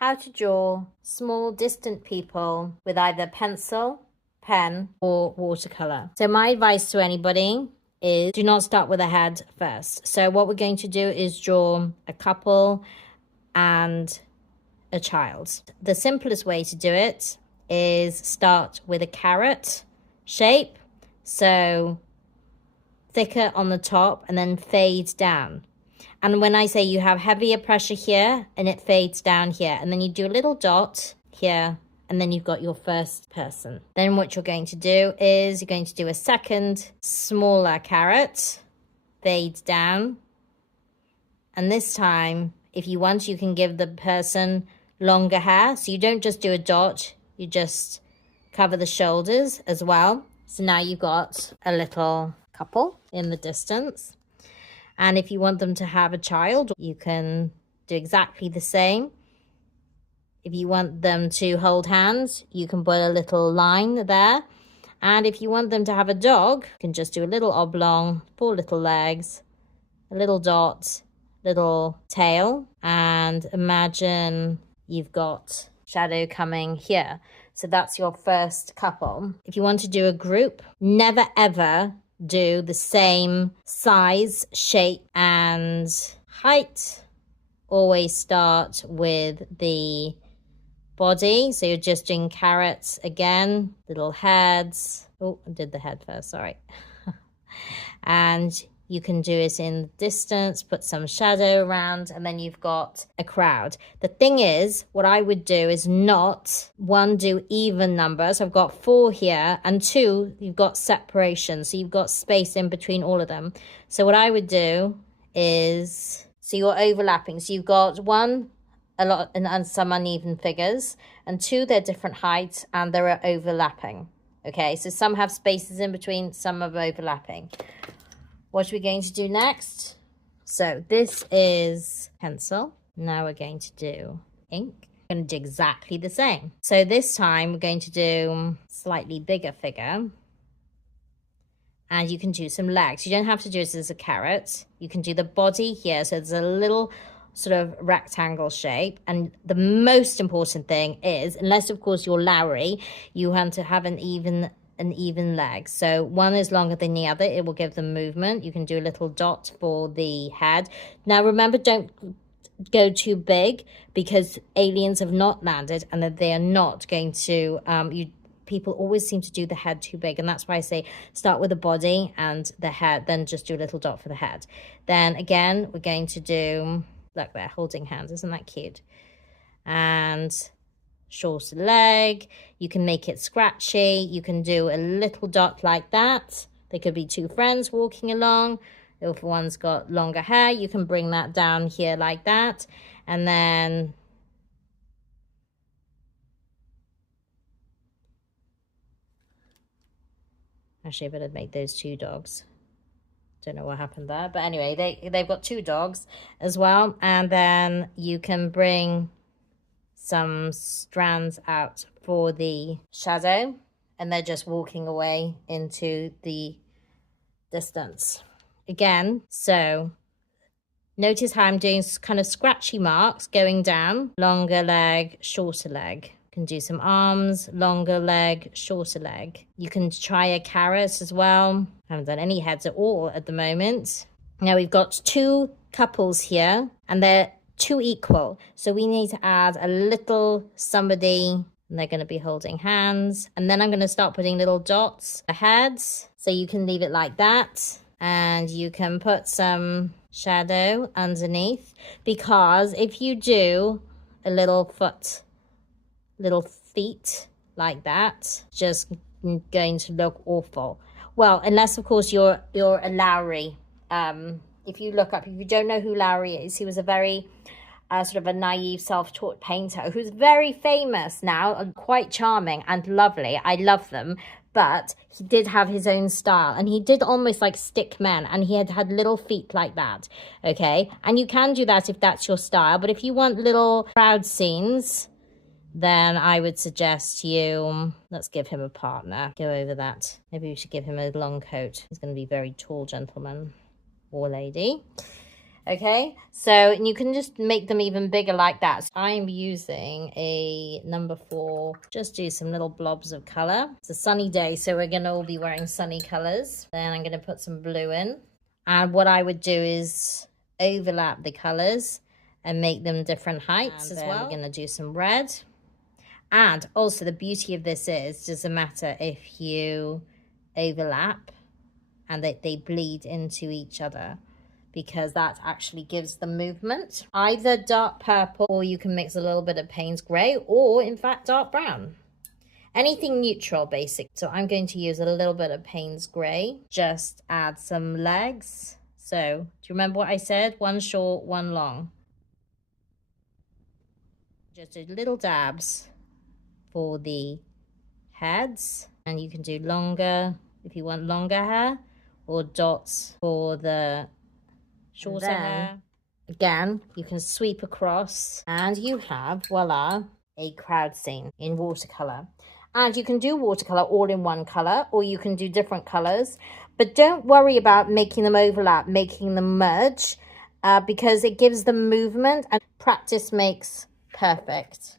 how to draw small distant people with either pencil, pen, or watercolor. So my advice to anybody is do not start with a head first. So what we're going to do is draw a couple and a child. The simplest way to do it is start with a carrot shape, so thicker on the top and then fade down. And when I say you have heavier pressure here and it fades down here, and then you do a little dot here, and then you've got your first person. Then what you're going to do is you're going to do a second smaller carrot, fade down. And this time, if you want, you can give the person longer hair. So you don't just do a dot, you just cover the shoulders as well. So now you've got a little couple in the distance. And if you want them to have a child, you can do exactly the same. If you want them to hold hands, you can put a little line there. And if you want them to have a dog, you can just do a little oblong, 4 little legs, a little dot, little tail. And imagine you've got shadow coming here. So that's your first couple. If you want to do a group, never ever do the same size, shape, and height. Always start with the body. So you're just doing carrots again, little heads. Oh, I did the head first, sorry. And you can do it in the distance, put some shadow around, and then you've got a crowd. The thing is, what I would do is not, 1, do even numbers. So I've got 4 here, and 2, you've got separation. So you've got space in between all of them. So what I would do is, so you're overlapping. So you've got 1, a lot, and some uneven figures, and 2, they're different heights, and they're overlapping. Okay, so some have spaces in between, some are overlapping. What are we going to do next? So this is pencil. Now we're going to do ink. We're going to do exactly the same. So this time we're going to do slightly bigger figure. And you can do some legs. You don't have to do it as a carrot. You can do the body here. So there's a little sort of rectangle shape. And the most important thing is, unless of course you're Lowry, you want to have an even leg. So one is longer than the other. It will give them movement. You can do a little dot for the head. Now remember, don't go too big because aliens have not landed and that they are not going to, people always seem to do the head too big. And that's why I say start with the body and the head, then just do a little dot for the head. Then again, we're going to do, look, they're holding hands. Isn't that cute? And shorter leg. You can make it scratchy. You can do a little dot like that. They could be 2 friends walking along. If one's got longer hair, you can bring that down here like that. And then actually, I better make those 2 dogs. Don't know what happened there. But anyway, they've got 2 dogs as well. And then you can bring some strands out for the shadow, and they're just walking away into the distance again. So notice how I'm doing kind of scratchy marks going down, longer leg, shorter leg. You can do some arms, longer leg, shorter leg. You can try a carrot as well. I haven't done any heads at all at the moment. Now we've got 2 couples here, and they're 2 equal. So we need to add a little somebody, and they're going to be holding hands. And then I'm going to start putting little dots for heads. So you can leave it like that. And you can put some shadow underneath. Because if you do a little foot, little feet like that, just going to look awful. Well, unless of course you're a Lowry. If you look up, if you don't know who Lowry is, he was a very sort of a naive self-taught painter who's very famous now and quite charming and lovely. I love them. But he did have his own style, and he did almost like stick men, and he had little feet like that. Okay, and you can do that if that's your style. But if you want little crowd scenes, then I would suggest you, let's give him a partner. Go over that. Maybe we should give him a long coat. He's going to be a very tall gentleman or lady. Okay, so you can just make them even bigger like that. So I'm using a number 4. Just do some little blobs of color. It's a sunny day, so we're going to all be wearing sunny colors. Then I'm going to put some blue in. And what I would do is overlap the colors and make them different heights as well. We're going to do some red. And also the beauty of this is, doesn't matter if you overlap and they bleed into each other, because that actually gives the movement. Either dark purple, or you can mix a little bit of Payne's grey, or in fact dark brown. Anything neutral, basic. So I'm going to use a little bit of Payne's grey. Just add some legs. So do you remember what I said? One short, one long. Just do little dabs for the heads. And you can do longer if you want longer hair, or dots for the shorter hair. Again, you can sweep across and you have, voila, a crowd scene in watercolor. And you can do watercolor all in one color, or you can do different colors, but don't worry about making them overlap, making them merge, because it gives them movement, and practice makes perfect.